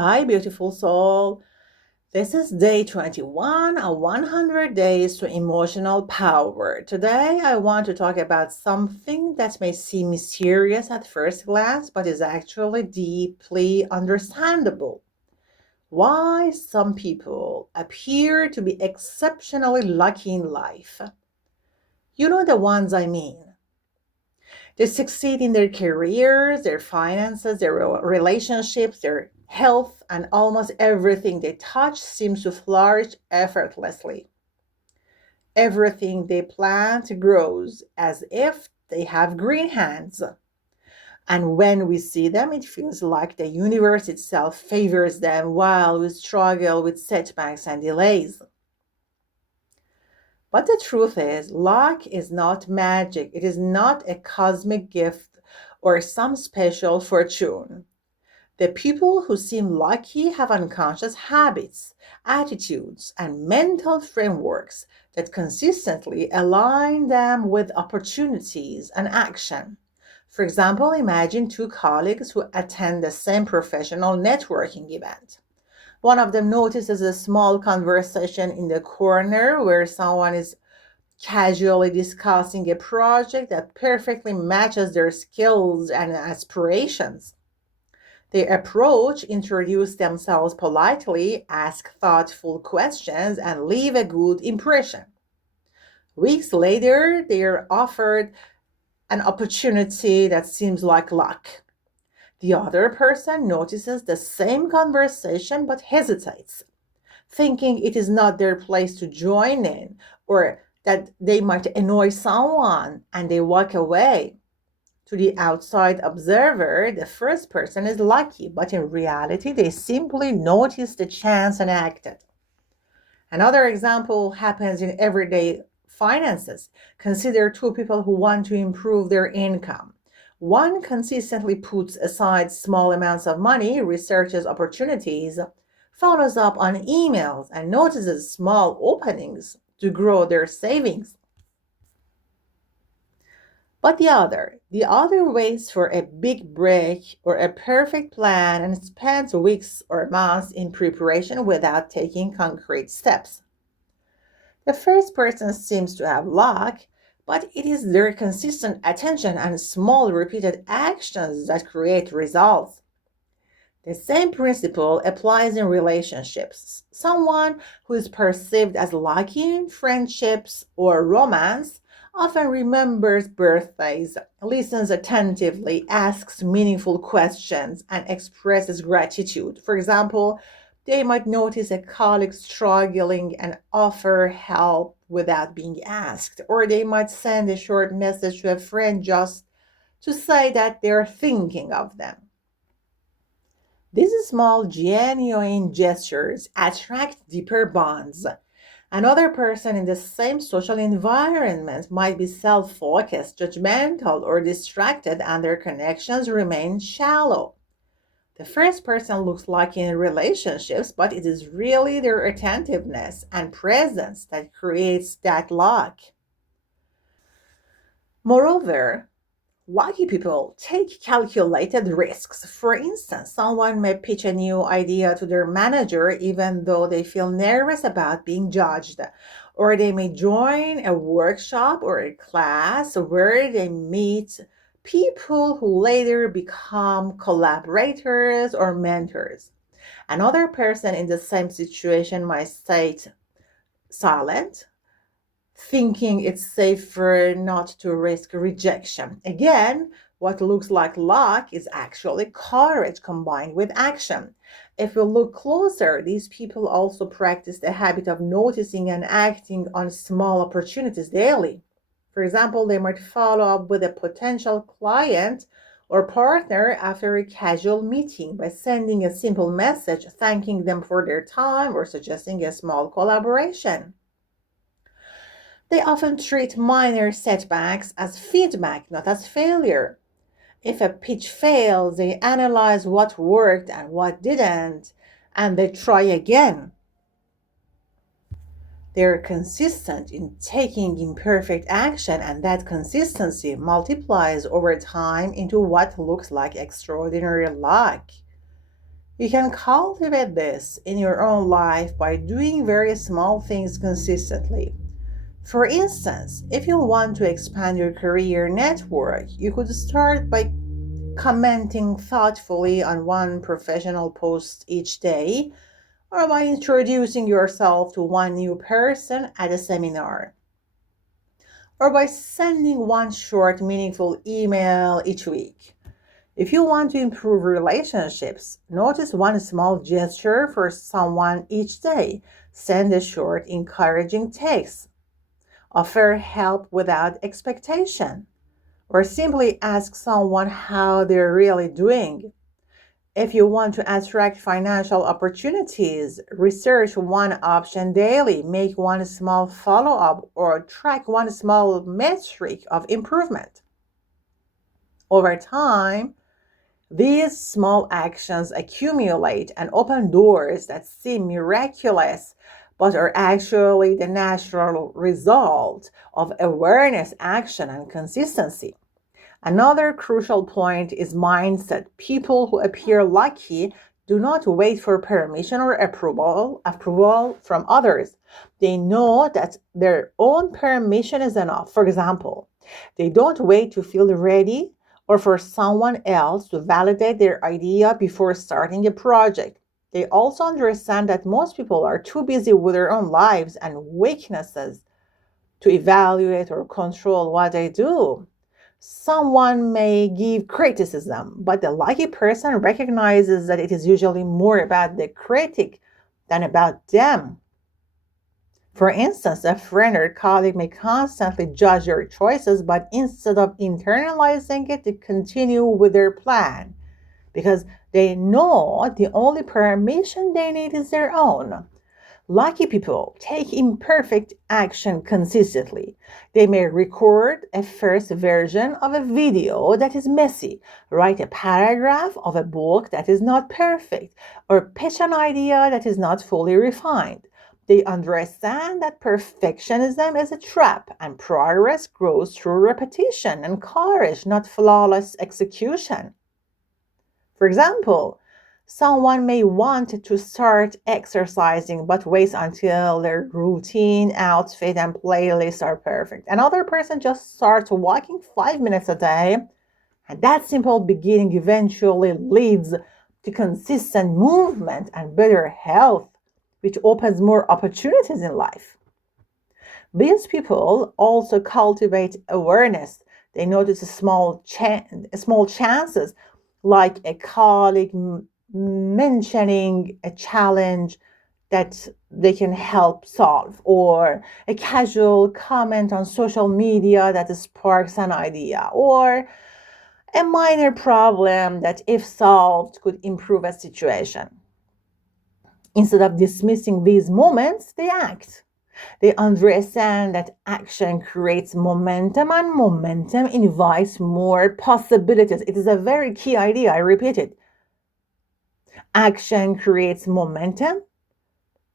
Hi, beautiful soul. This is day 21 of 100 Days to Emotional Power. Today, I want to talk about something that may seem mysterious at first glance, but is actually deeply understandable. Why some people appear to be exceptionally lucky in life. You know the ones I mean. They succeed in their careers, their finances, their relationships, their health, and almost everything they touch seems to flourish effortlessly. Everything they plant grows as if they have green hands. And when we see them, it feels like the universe itself favors them while we struggle with setbacks and delays. But the truth is, luck is not magic. It is not a cosmic gift or some special fortune. The people who seem lucky have unconscious habits, attitudes, and mental frameworks that consistently align them with opportunities and action. For example, imagine two colleagues who attend the same professional networking event. One of them notices a small conversation in the corner where someone is casually discussing a project that perfectly matches their skills and aspirations. They approach, introduce themselves politely, ask thoughtful questions, and leave a good impression. Weeks later, they are offered an opportunity that seems like luck. The other person notices the same conversation but hesitates, thinking it is not their place to join in or that they might annoy someone, and they walk away. To the outside observer, the first person is lucky, but in reality, they simply noticed the chance and acted. Another example happens in everyday finances. Consider two people who want to improve their income. One consistently puts aside small amounts of money, researches opportunities, follows up on emails, and notices small openings to grow their savings. But the other waits for a big break or a perfect plan and spends weeks or months in preparation without taking concrete steps. The first person seems to have luck, but it is their consistent attention and small repeated actions that create results. The same principle applies in relationships. Someone who is perceived as lucky in friendships or romance often remembers birthdays, listens attentively, asks meaningful questions, and expresses gratitude. For example, they might notice a colleague struggling and offer help without being asked, or they might send a short message to a friend just to say that they're thinking of them. These small, genuine gestures attract deeper bonds. Another person in the same social environment might be self focused, judgmental, or distracted, and their connections remain shallow. The first person looks like in relationships, but it is really their attentiveness and presence that creates that luck. Moreover, lucky people take calculated risks. For instance, someone may pitch a new idea to their manager even though they feel nervous about being judged. Or they may join a workshop or a class where they meet people who later become collaborators or mentors. Another person in the same situation might stay silent, thinking it's safer not to risk rejection. Again, what looks like luck is actually courage combined with action. If we look closer, these people also practice the habit of noticing and acting on small opportunities daily. For example, they might follow up with a potential client or partner after a casual meeting by sending a simple message thanking them for their time or suggesting a small collaboration. They often treat minor setbacks as feedback, not as failure. If a pitch fails, they analyze what worked and what didn't, and they try again. They're consistent in taking imperfect action, and that consistency multiplies over time into what looks like extraordinary luck. You can cultivate this in your own life by doing very small things consistently. For instance, if you want to expand your career network, you could start by commenting thoughtfully on one professional post each day, or by introducing yourself to one new person at a seminar, or by sending one short, meaningful email each week. If you want to improve relationships, notice one small gesture for someone each day. Send a short, encouraging text. Offer help without expectation. Or simply ask someone how they're really doing. If you want to attract financial opportunities, research one option daily, make one small follow up, or track one small metric of improvement. Over time, these small actions accumulate and open doors that seem miraculous but are actually the natural result of awareness, action, and consistency. Another crucial point is mindset. People who appear lucky do not wait for permission or approval from others. They know that their own permission is enough. For example, they don't wait to feel ready or for someone else to validate their idea before starting a project. They also understand that most people are too busy with their own lives and weaknesses to evaluate or control what they do. Someone may give criticism, but the lucky person recognizes that it is usually more about the critic than about them. For instance, a friend or colleague may constantly judge your choices, but instead of internalizing it, they continue with their plan because they know the only permission they need is their own. Lucky people take imperfect action consistently. They may record a first version of a video that is messy, write a paragraph of a book that is not perfect, or pitch an idea that is not fully refined. They understand that perfectionism is a trap and progress grows through repetition and courage, not flawless execution. For example, someone may want to start exercising but waits until their routine, outfit, and playlist are perfect. Another person just starts walking 5 minutes a day, and that simple beginning eventually leads to consistent movement and better health, which opens more opportunities in life. These people also cultivate awareness. They notice small chances, like a colleague mentioning a challenge that they can help solve, or a casual comment on social media that sparks an idea, or a minor problem that, if solved, could improve a situation. Instead of dismissing these moments, they act. They understand that action creates momentum and momentum invites more possibilities. It is a very key idea. I repeat it. Action creates momentum.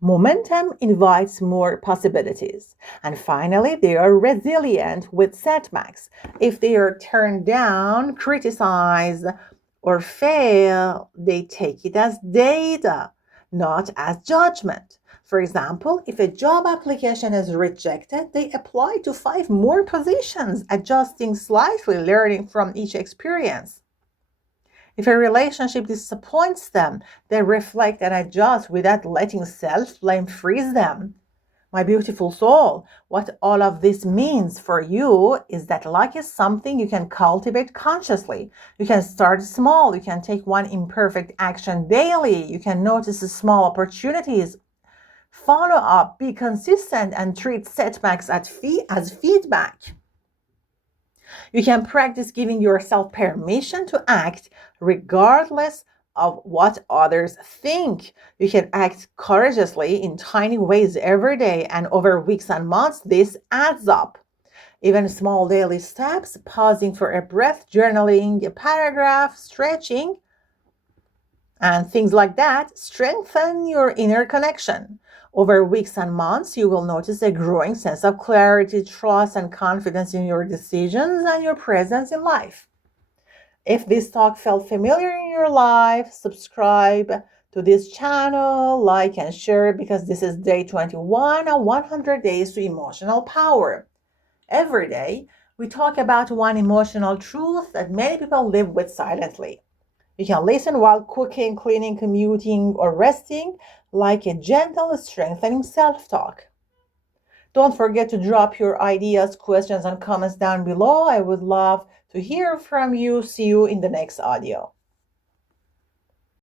Momentum invites more possibilities. And finally, they are resilient with setbacks. If they are turned down, criticized, or fail, they take it as data, not as judgment. For example, if a job application is rejected, they apply to 5 more positions, adjusting slightly, learning from each experience. If a relationship disappoints them, they reflect and adjust without letting self blame freeze them. My beautiful soul, what all of this means for you is that luck is something you can cultivate consciously. You can start small, you can take one imperfect action daily, you can notice the small opportunities, follow up, be consistent, and treat setbacks as feedback. You can practice giving yourself permission to act regardless of what others think. You can act courageously in tiny ways every day, and over weeks and months, this adds up. Even small daily steps, pausing for a breath, journaling a paragraph, stretching, and things like that, strengthen your inner connection. Over weeks and months, you will notice a growing sense of clarity, trust, and confidence in your decisions and your presence in life. If this talk felt familiar in your life, subscribe to this channel, like and share, because this is day 21 of 100 Days to Emotional Power. Every day, we talk about one emotional truth that many people live with silently. You can listen while cooking, cleaning, commuting, or resting, like a gentle, strengthening self talk. Don't forget to drop your ideas, questions, and comments down below. I would love to hear from you. See you in the next audio.